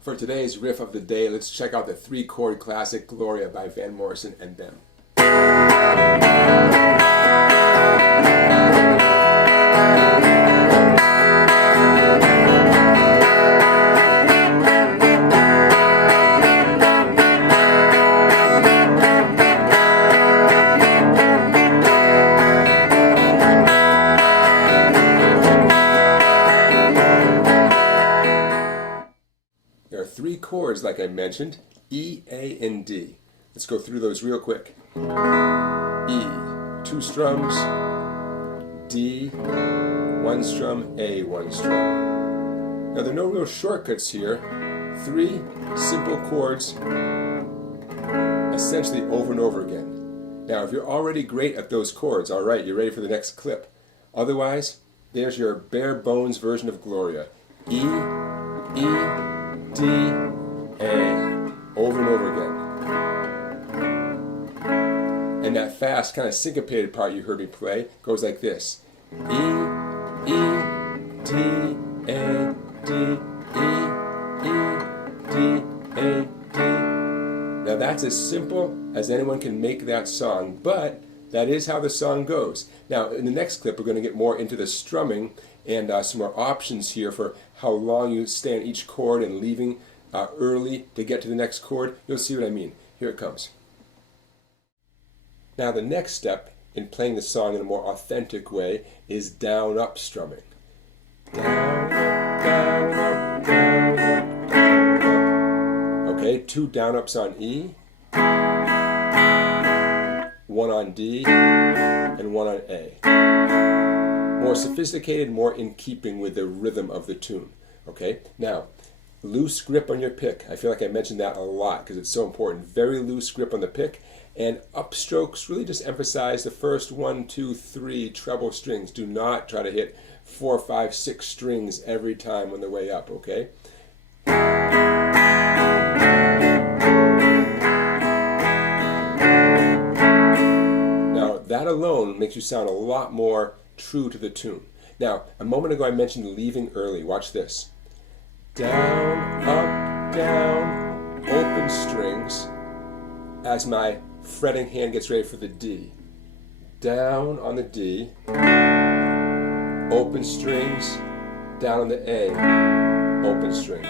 For today's riff of the day, let's check out the 3-chord classic Gloria by Van Morrison and them. There are 3 chords, like I mentioned, E, A, and D. Let's go through those real quick. E, 2 strums, D, 1 strum, A, 1 strum. Now there are no real shortcuts here. 3 simple chords, essentially over and over again. Now if you're already great at those chords, alright, you're ready for the next clip. Otherwise, there's your bare bones version of Gloria. E, E, D, A, over and over again. And that fast, kind of syncopated part you heard me play goes like this. E, E, D, A, D, E, E, D, A, D. Now that's as simple as anyone can make that song, but that is how the song goes. Now in the next clip we're going to get more into the strumming and some more options here for how long you stay on each chord and leaving early to get to the next chord. You'll see what I mean. Here it comes. Now the next step in playing the song in a more authentic way is down-up strumming. Down, up, down, up, down, up, down, up. Okay, 2 down-ups on E, 1 on D, and 1 on A. More sophisticated, more in keeping with the rhythm of the tune. Okay, now loose grip on your pick. I feel like I mentioned that a lot because it's so important. Very loose grip on the pick, and upstrokes really just emphasize the first 1, 2, 3 treble strings. Do not try to hit 4, 5, 6 strings every time on the way up, okay? Now that alone makes you sound a lot more true to the tune. Now, a moment ago I mentioned leaving early. Watch this. Down, up, down, open strings as my fretting hand gets ready for the D. Down on the D, open strings, down on the A, open strings.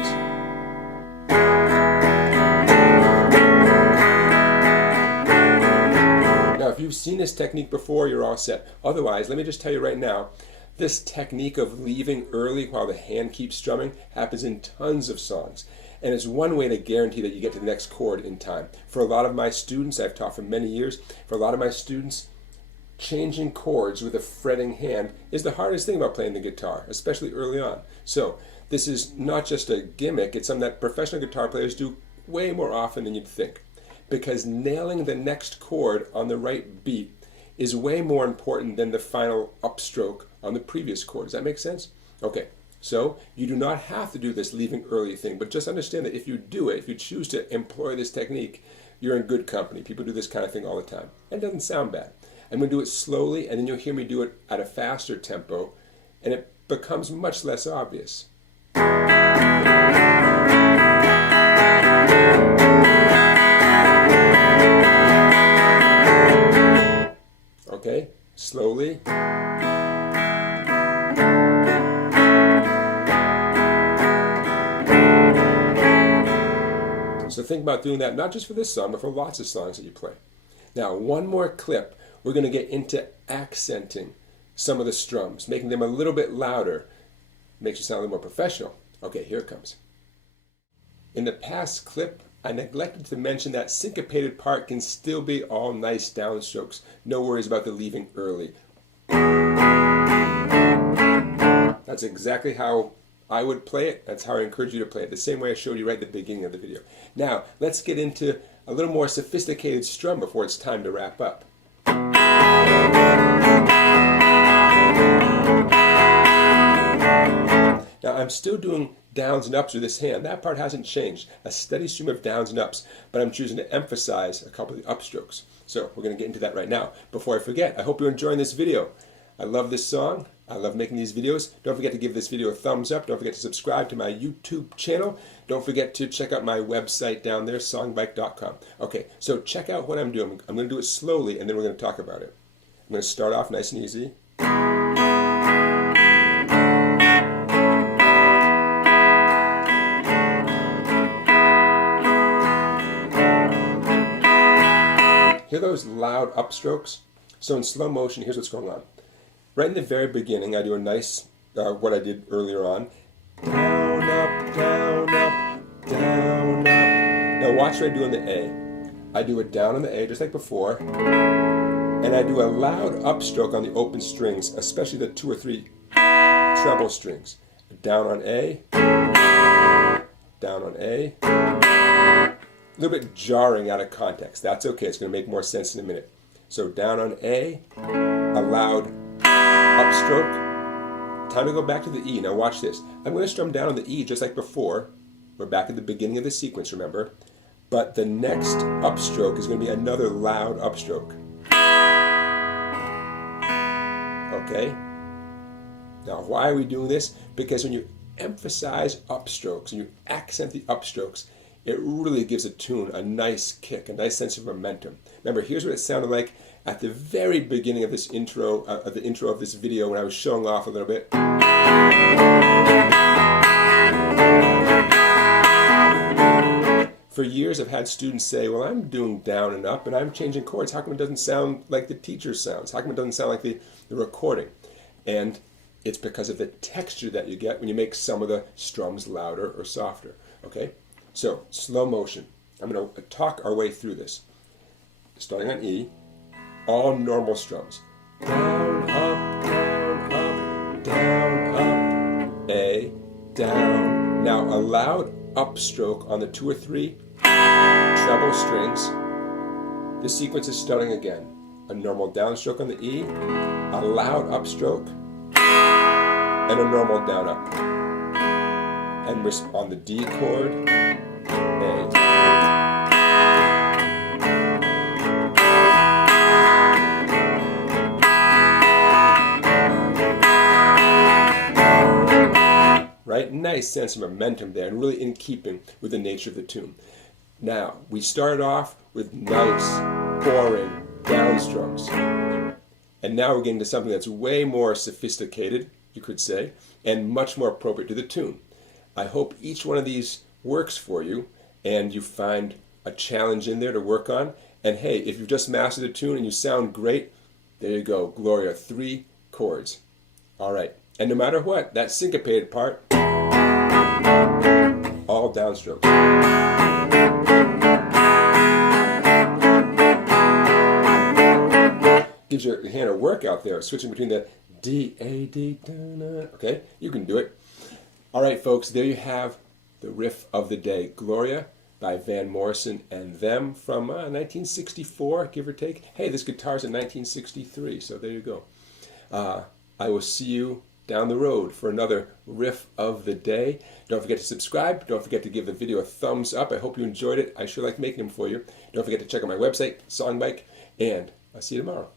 Now, if you've seen this technique before, you're all set. Otherwise, let me just tell you right now, this technique of leaving early while the hand keeps strumming happens in tons of songs. And it's one way to guarantee that you get to the next chord in time. For a lot of my students, I've taught for many years, for a lot of my students, changing chords with a fretting hand is the hardest thing about playing the guitar, especially early on. So this is not just a gimmick, it's something that professional guitar players do way more often than you'd think. Because nailing the next chord on the right beat is way more important than the final upstroke on the previous chord. Does that make sense? Okay, so you do not have to do this leaving early thing, but just understand that if you do it, if you choose to employ this technique, you're in good company. People do this kind of thing all the time. And it doesn't sound bad. I'm going to do it slowly, and then you'll hear me do it at a faster tempo, and it becomes much less obvious. Okay, slowly. So think about doing that not just for this song, but for lots of songs that you play. Now, one more clip, we're going to get into accenting some of the strums, making them a little bit louder. Makes you sound a little more professional. Okay, here it comes. In the past clip, I neglected to mention that syncopated part can still be all nice downstrokes. No worries about the leaving early. That's exactly how I would play it. That's how I encourage you to play it, the same way I showed you right at the beginning of the video. Now, let's get into a little more sophisticated strum before it's time to wrap up. Now, I'm still doing downs and ups with this hand. That part hasn't changed. A steady stream of downs and ups, but I'm choosing to emphasize a couple of the upstrokes. So we're going to get into that right now. Before I forget, I hope you're enjoying this video. I love this song. I love making these videos. Don't forget to give this video a thumbs up. Don't forget to subscribe to my YouTube channel. Don't forget to check out my website down there, songbike.com. Okay, so check out what I'm doing. I'm going to do it slowly, and then we're going to talk about it. I'm going to start off nice and easy. Hear those loud upstrokes? So in slow motion, here's what's going on. Right in the very beginning, I do a nice, what I did earlier on. Down, up, down, up, down, up. Now watch what I do on the A. I do a down on the A, just like before. And I do a loud upstroke on the open strings, especially the 2 or 3 treble strings. Down on A, down on A. A little bit jarring out of context. That's okay, it's going to make more sense in a minute. So down on A, a loud upstroke. Time to go back to the E. Now watch this. I'm going to strum down on the E just like before. We're back at the beginning of the sequence, remember? But the next upstroke is going to be another loud upstroke. Okay? Now why are we doing this? Because when you emphasize upstrokes and you accent the upstrokes, it really gives a tune a nice kick, a nice sense of momentum. Remember, here's what it sounded like at the very beginning of this intro, of this video when I was showing off a little bit. For years I've had students say, well, I'm doing down and up and I'm changing chords. How come it doesn't sound like the teacher's sounds? How come it doesn't sound like the recording? And it's because of the texture that you get when you make some of the strums louder or softer. Okay? So, slow motion. I'm going to talk our way through this. Starting on E, all normal strums. Down, up, down, up, down, up, A, down. Now a loud upstroke on the 2 or 3 treble strings. This sequence is starting again. A normal downstroke on the E, a loud upstroke, and a normal down up. And we're on the D chord, A. Right? Nice sense of momentum there, and really in keeping with the nature of the tune. Now, we started off with nice, boring downstrokes. And now we're getting to something that's way more sophisticated, you could say, and much more appropriate to the tune. I hope each one of these works for you, and you find a challenge in there to work on. And hey, if you've just mastered a tune and you sound great, there you go, Gloria, 3 chords. All right, and no matter what, that syncopated part, all downstrokes. Gives your hand a workout there, switching between the D, A, D, da, da. Okay, you can do it. All right, folks, there you have the riff of the day, Gloria by Van Morrison and them from 1964, give or take. Hey, this guitar's in 1963, so there you go. I will see you down the road for another riff of the day. Don't forget to subscribe. Don't forget to give the video a thumbs up. I hope you enjoyed it. I sure like making them for you. Don't forget to check out my website, Songbike, and I'll see you tomorrow.